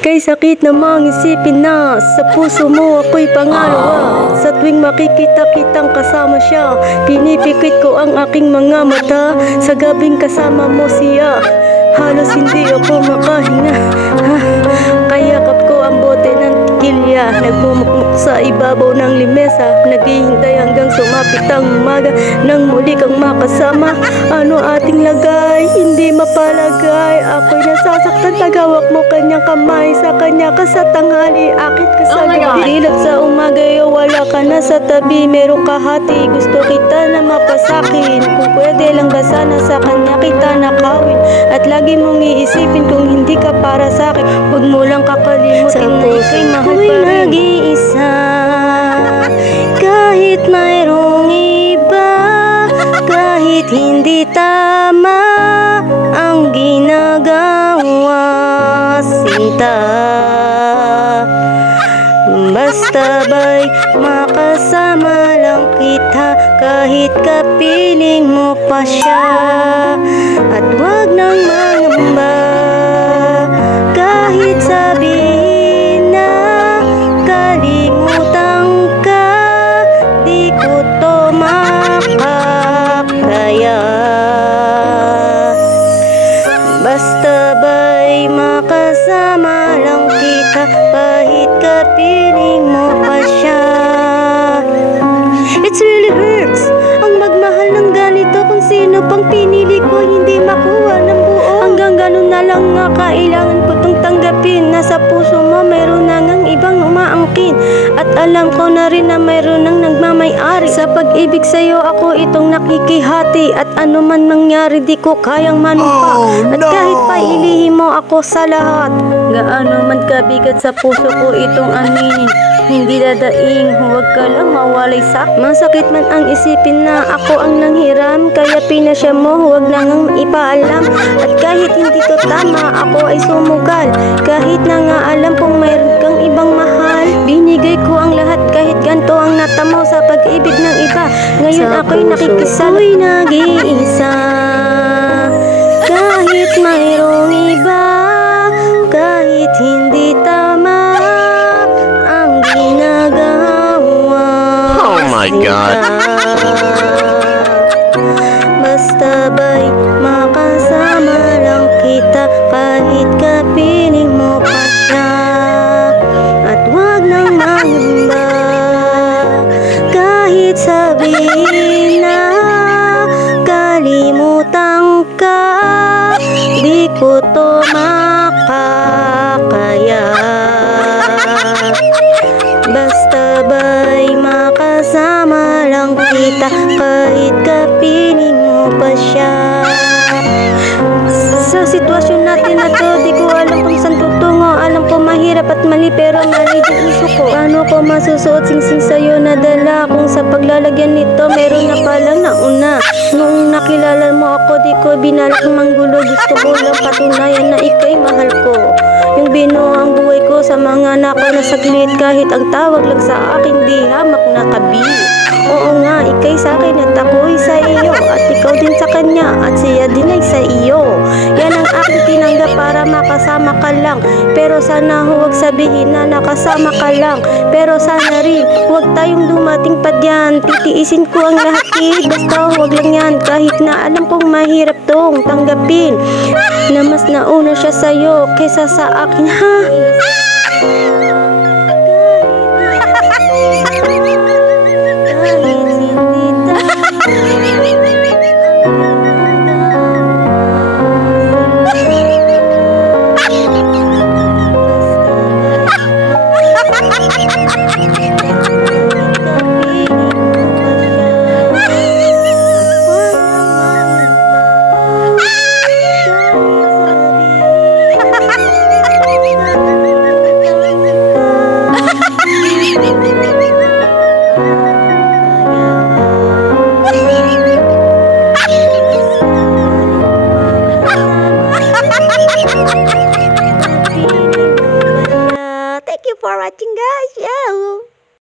Kay sakit namang isipin na sa puso mo ako'y pangalawa. Sa tuwing makikita kitang kasama siya, pinipikit ko ang aking mga mata. Sa gabing kasama mo siya, halos hindi ako makahinga. Kayakap ko ang bote ng tikilya, nagmumukmuk sa ibabaw ng limesa, naghihintay hanggang sumapit ang umaga nang muli kang makasama. Ano ating lagay, hindi mapalagay. Ako'y nasasaktan, tagawak mo kanyang kamay. Sa kanya ka sa tanghali, akit ka sa gabi. At sa umaga, wala ka na sa tabi. Meron ka hati, gusto kita na mapasakin. Kung pwede lang ba sana sa kanya kita nakawin. At lagi mong iisipin kung hindi ka para sa akin. Huwag mo lang kakalimutin na ika'y mahal pa rin. Nag-iisa, kahit mayroong iba, kahit hindi tama ang ginagawa, sinta. Basta ba'y makasama lang kita, kahit kapiling mo pa siya. At wag nang mangamba, kahit sabihin na kalimutan ka, di ko to makakaya. Basta ba'y makasama lang kita, kahit kapiling mo pa siya. It really hurts ang magmahal ng ganito, kung sino pang pinili ko hindi makuha ng buo. Hanggang ganun na lang nga, kailangan ko tong tanggapin. Nasa puso mo mayroon na ngang ibang umaangkin, at alam ko na rin na mayroon nang nagmamay-ari. Sa pag-ibig sa'yo ako itong nakikihati, at ano man mangyari di ko kayang manumpa. At kahit pa ilihim mo ako sa lahat, gaano man kabigat sa puso ko itong aminin, hindi dadaing. Huwag ka lang mawalay sa akin. Masakit man ang isipin na ako ang nanghiram, kaya pinasya mo huwag na ngang ipaalam. At kahit hindi to tama, ako ay sumugal. Kahit na nga alam kong mayroon kang ibang mahal, binigay ko ang lahat kahit ganito ang natamo sa pag-ibig ng iba. Ngayon ako'y nakikisal, ako'y nag-iisa, kahit mayroong iba, kahit hindi tama ang ginagawa. Oh my God. Basta ba'y makasama lang kita, kahit kapiling mo pa siya. At wag nang mangamba, kahit sabihin na kalimutan ka, di ko to makakaya. Basta ba'y makasama lang kita, kahit kapiling mo pa siya. Sa sitwasyon natin na to, di ko alam kung saan tutungo. Alam ko mahirap at mali, pero mali din iso ko. Paano ko masusuot singsing sa'yo na dala, kung sa paglalagyan nito meron na palang nauna. Noong nakilala mo ako, di ko binalak manggulo. Gusto ko lang patunayan na ika'y mahal ko. Yung binuo ang buhay ko sa mga anak ko na saglit, kahit ang tawag lang sa akin di hamak na kabi. Oo nga, ika'y sa akin at ako'y sa iyo, at ikaw din sa kanya at siya din ay sa iyo. Yan ang aking tinanggap para makasama ka lang, pero sana huwag sabihin na nakasama ka lang. Pero sana rin huwag tayong dumating pa diyan. Titiisin ko ang lahat, basta huwag lang yan. Kahit na alam kong mahirap tong tanggapin, na mas nauna siya sa'yo kesa sa akin, ha?